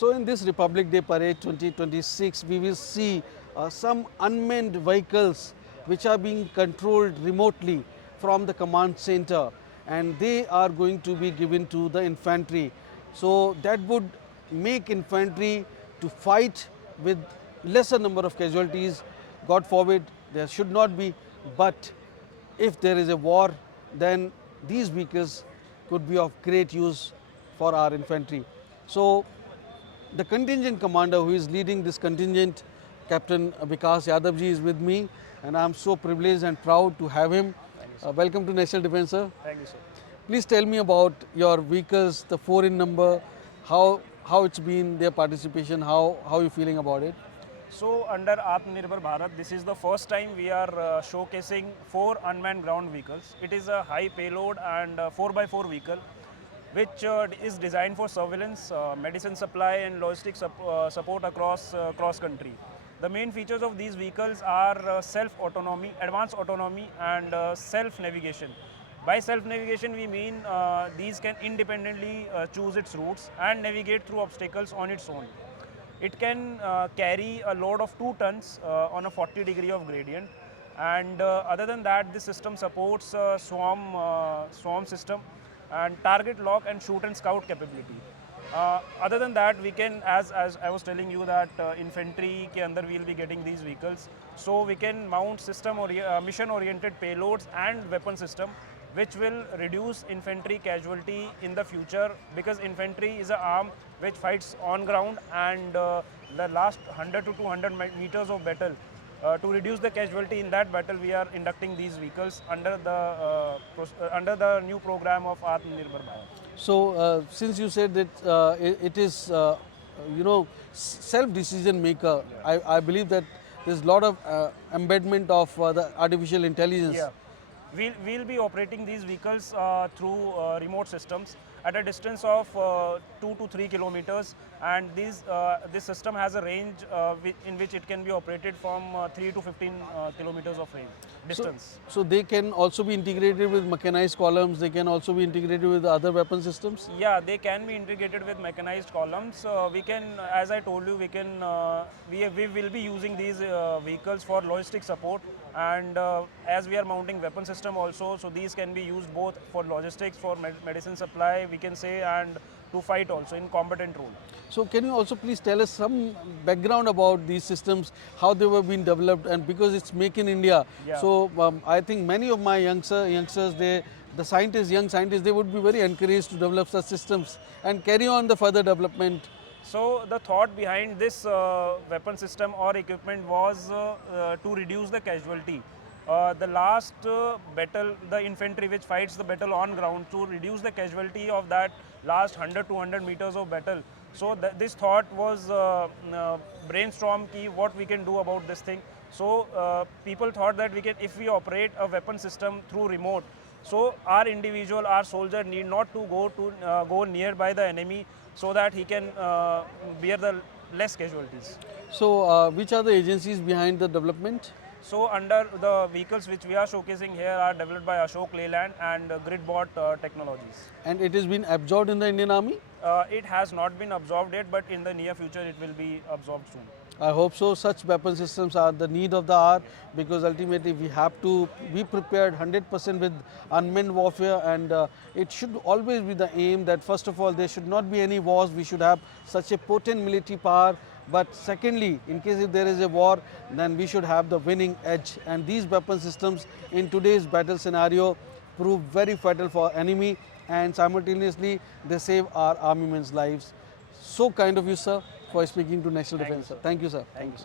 So in this Republic Day Parade 2026, we will see some unmanned vehicles which are being controlled remotely from the command center, and they are going to be given to the infantry. So that would make infantry to fight with lesser number of casualties. God forbid there should not be, but if there is a war, then these vehicles could be of great use for our infantry. So the contingent commander who is leading this contingent, Captain Vikas Yadavji, is with me, and I am so privileged and proud to have him. Thank you, sir. Welcome to National Defence, sir. Thank you, sir. Please tell me about your vehicles, the 4 in number, how it's been, their participation, how you feeling about it. So, under Atmanirbhar Bharat, this is the first time we are showcasing 4 unmanned ground vehicles. It is a high payload and 4x4 vehicle, which is designed for surveillance, medicine supply, and logistics support across cross country. The main features of these vehicles are self-autonomy, advanced autonomy, and self-navigation. By self-navigation, we mean these can independently choose its routes and navigate through obstacles on its own. It can carry a load of 2 tons on a 40 degree of gradient, and other than that, this system supports swarm system and target lock and shoot and scout capability. Other than that, we can, as I was telling you, that infantry ke andar we will be getting these vehicles, so we can mount mission oriented payloads and weapon system, which will reduce infantry casualty in the future, because infantry is an arm which fights on ground, and the last 100 to 200 meters of battle, to reduce the casualty in that battle, we are inducting these vehicles under the new program of Atmanirbhar Bharat. So since you said that it is self decision maker, I believe that there's a lot of embedment of the artificial intelligence. Yeah. We'll be operating these vehicles through remote systems at a distance of 2 to 3 kilometers, and this system has a range in which it can be operated from 3 to 15 kilometers of range distance. So they can also be integrated with mechanized columns, they can also be integrated with other weapon systems? Yeah, they can be integrated with mechanized columns. We can, as I told you, we will be using these vehicles for logistic support, and as we are mounting weapon system also, so these can be used both for logistics, for medicine supply, we can say, and to fight also in combatant role. So can you also please tell us some background about these systems, how they were being developed, and because it's Make in India, Yeah. so I think many of my youngsters, young scientists, they would be very encouraged to develop such systems and carry on the further development. So the thought behind this weapon system or equipment was to reduce the casualty. The last battle, the infantry which fights the battle on ground, to reduce the casualty of that last 100 to 200 meters of battle. So this thought was brainstorm ki what we can do about this thing. So people thought that if we operate a weapon system through remote, so our individual, our soldier need not to go nearby the enemy, so that he can bear the less casualties. So which are the agencies behind the development? So under the vehicles which we are showcasing here are developed by Ashok Leyland and Gridbot Technologies. And it has been absorbed in the Indian Army? It has not been absorbed yet, but in the near future it will be absorbed soon. I hope so. Such weapon systems are the need of the hour, because ultimately we have to be prepared 100% with unmanned warfare, and it should always be the aim that first of all there should not be any wars, we should have such a potent military power, but secondly, in case if there is a war, then we should have the winning edge, and these weapon systems in today's battle scenario prove very fatal for enemy, and simultaneously they save our army men's lives. So kind of you, sir, for speaking to National Defence. Thank you, sir. Thank you, sir.